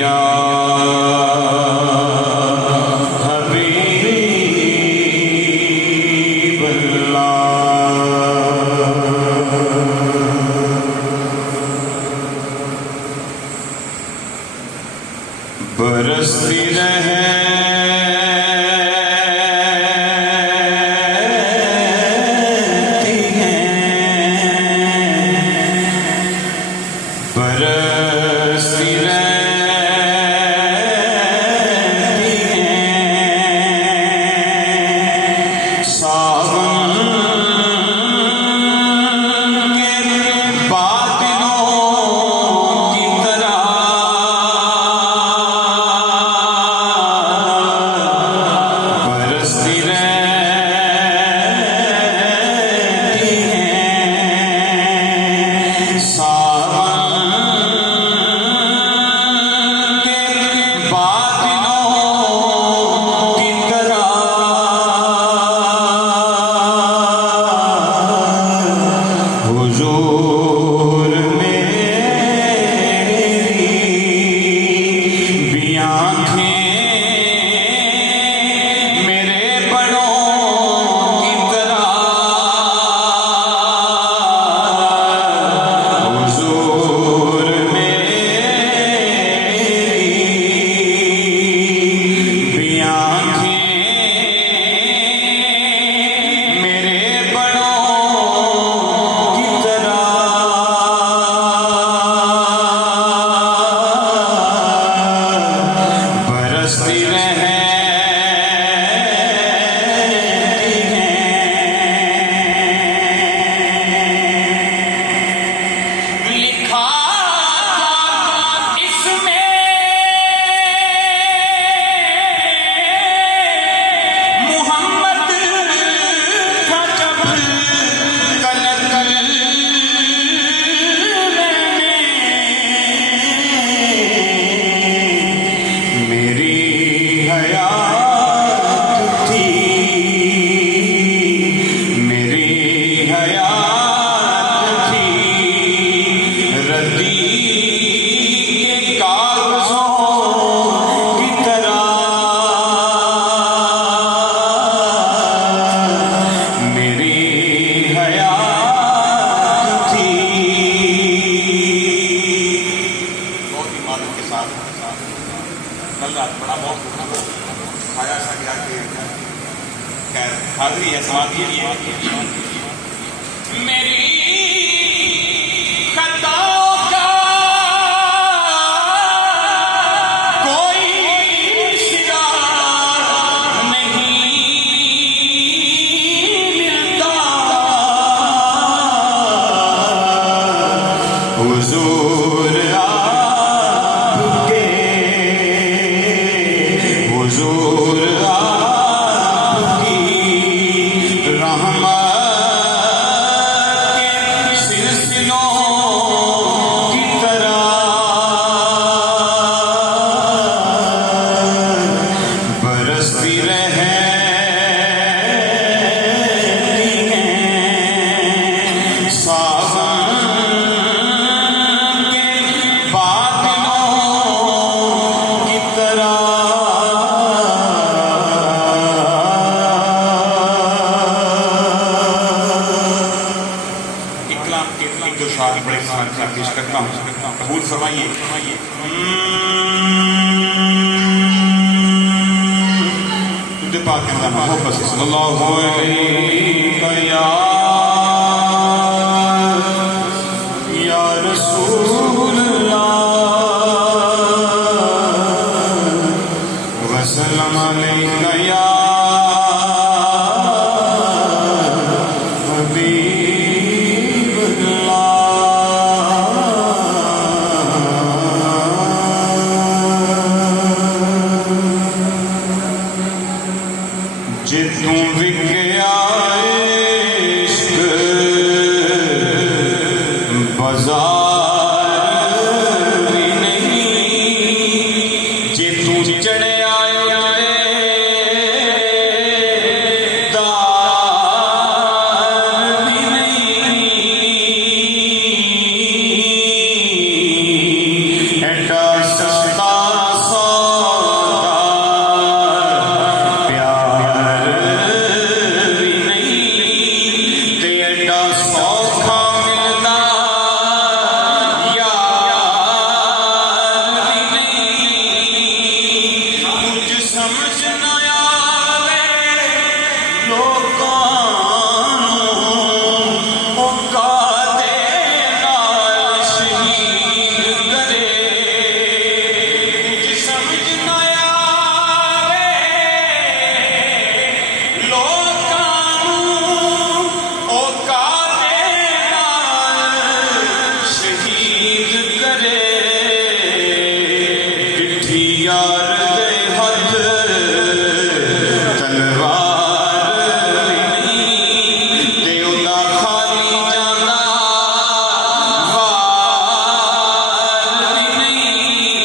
या हबीबल्लाह बरसती रहे बरसती रहती हैं सावन के बादलों की तरह बरसती रहती हैं सावन हुजूर मेरी भी आँखें मेरे बड़ों की तरह हुजूर मेरी भी आँखें मेरे बड़ों बरसती रहती हैं लिखा इसमें मोहम्मद का जब कलकल मेरी हयात थी मेरी हयात थी रद्दी के कागजों की तरह मेरी हयात थी बहुत इमादत के साथ कल रात बड़ा बहुत खाया सा गया कि खैर हाजिरी है समाधि है मेरी खताओं का कोई सिला नहीं मिलता हुजूर हुजूर आपकी रहमत के सिलसिलों की तरह बरसती रहती हैं सावन के बादलों की तरह जो शायर बड़े खान का पेश करता हूँ कबूल फरमाइए तुझे पाक के नाम मोहब्बत से सल्लल्लाहु अलैहि या रसूल अल्लाह वसल्लम अलैका